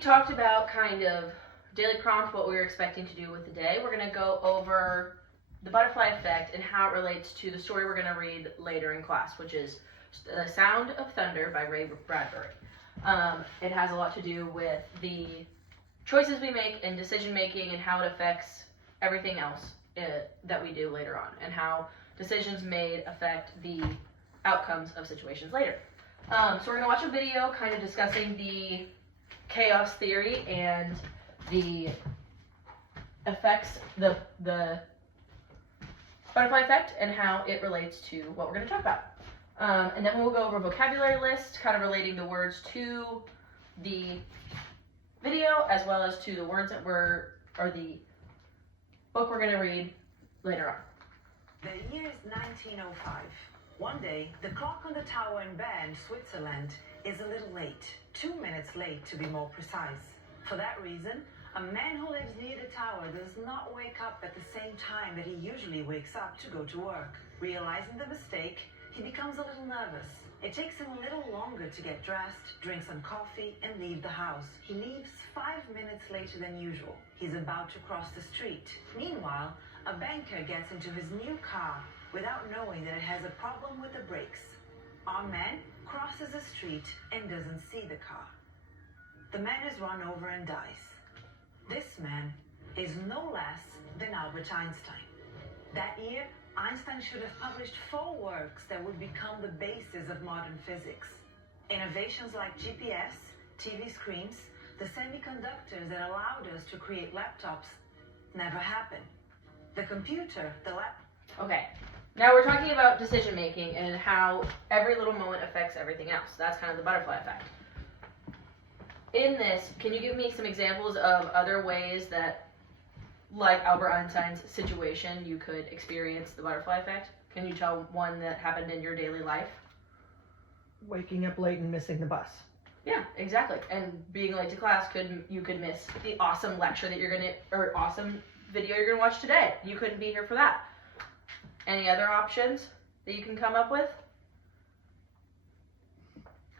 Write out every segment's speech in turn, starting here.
talked about kind of daily prompt, what we were expecting to do with the day. We're going to go over the butterfly effect and how it relates to the story we're going to read later in class, which is The Sound of Thunder by Ray Bradbury. It has a lot to do with the choices we make and decision making and how it affects everything else that we do later on, and how decisions made affect the outcomes of situations later. So we're going to watch a video kind of discussing the chaos theory and the effects, the butterfly effect, and how it relates to what we're going to talk about. And then we'll go over a vocabulary list, kind of relating the words to the video, as well as to the words that or the book we're going to read later on. The year is 1905. One day, the clock on the tower in Bern, Switzerland, is a little late. 2 minutes late, to be more precise. For that reason, a man who lives near the tower does not wake up at the same time that he usually wakes up to go to work. Realizing the mistake, he becomes a little nervous. It takes him a little longer to get dressed, drink some coffee, and leave the house. He leaves 5 minutes later than usual. He's about to cross the street. Meanwhile, a banker gets into his new car without knowing that it has a problem with the brakes. Our man crosses the street and doesn't see the car. The man is run over and dies. This man is no less than Albert Einstein. That year, Einstein should have published 4 works that would become the basis of modern physics. Innovations like GPS, TV screens, the semiconductors that allowed us to create laptops never happened. The computer, Okay, now we're talking about decision making and how every little moment affects everything else. That's kind of the butterfly effect. In this, can you give me some examples of other ways that, like Albert Einstein's situation, you could experience the butterfly effect? Can you tell one that happened in your daily life? Waking up late and missing the bus. Yeah, exactly. And being late to class, you could miss the awesome lecture that or awesome video you're gonna watch today. You couldn't be here for that. Any other options that you can come up with?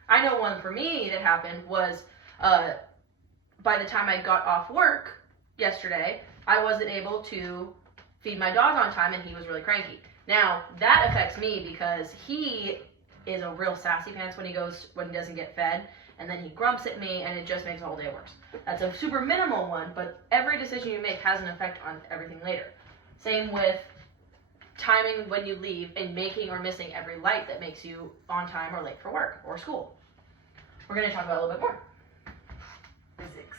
I know one for me that happened was by the time I got off work yesterday, I wasn't able to feed my dog on time and he was really cranky. Now, that affects me because he is a real sassy pants when he doesn't get fed, and then he grumps at me and it just makes the whole day worse. That's a super minimal one, but every decision you make has an effect on everything later. Same with timing when you leave and making or missing every light that makes you on time or late for work or school. We're going to talk about it a little bit more. physics.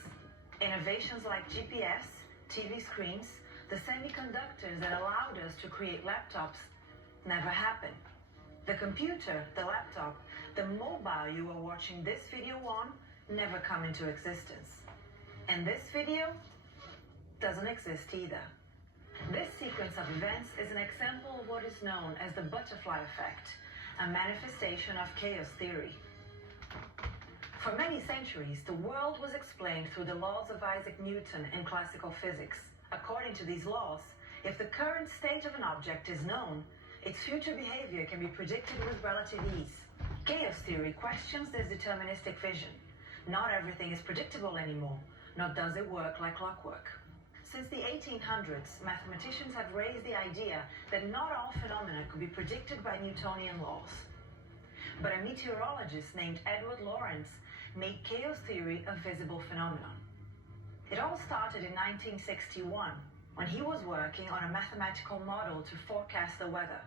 Innovations like GPS, TV screens, the semiconductors that allowed us to create laptops never happened. The computer, the laptop, the mobile you are watching this video on never come into existence. And this video doesn't exist either. This sequence of events is an example of what is known as the butterfly effect, a manifestation of chaos theory. For many centuries, the world was explained through the laws of Isaac Newton in classical physics. According to these laws, if the current state of an object is known, its future behavior can be predicted with relative ease. Chaos theory questions this deterministic vision. Not everything is predictable anymore, nor does it work like clockwork. Since the 1800s, mathematicians have raised the idea that not all phenomena could be predicted by Newtonian laws. But a meteorologist named Edward Lorenz made chaos theory a visible phenomenon. It all started in 1961, when he was working on a mathematical model to forecast the weather.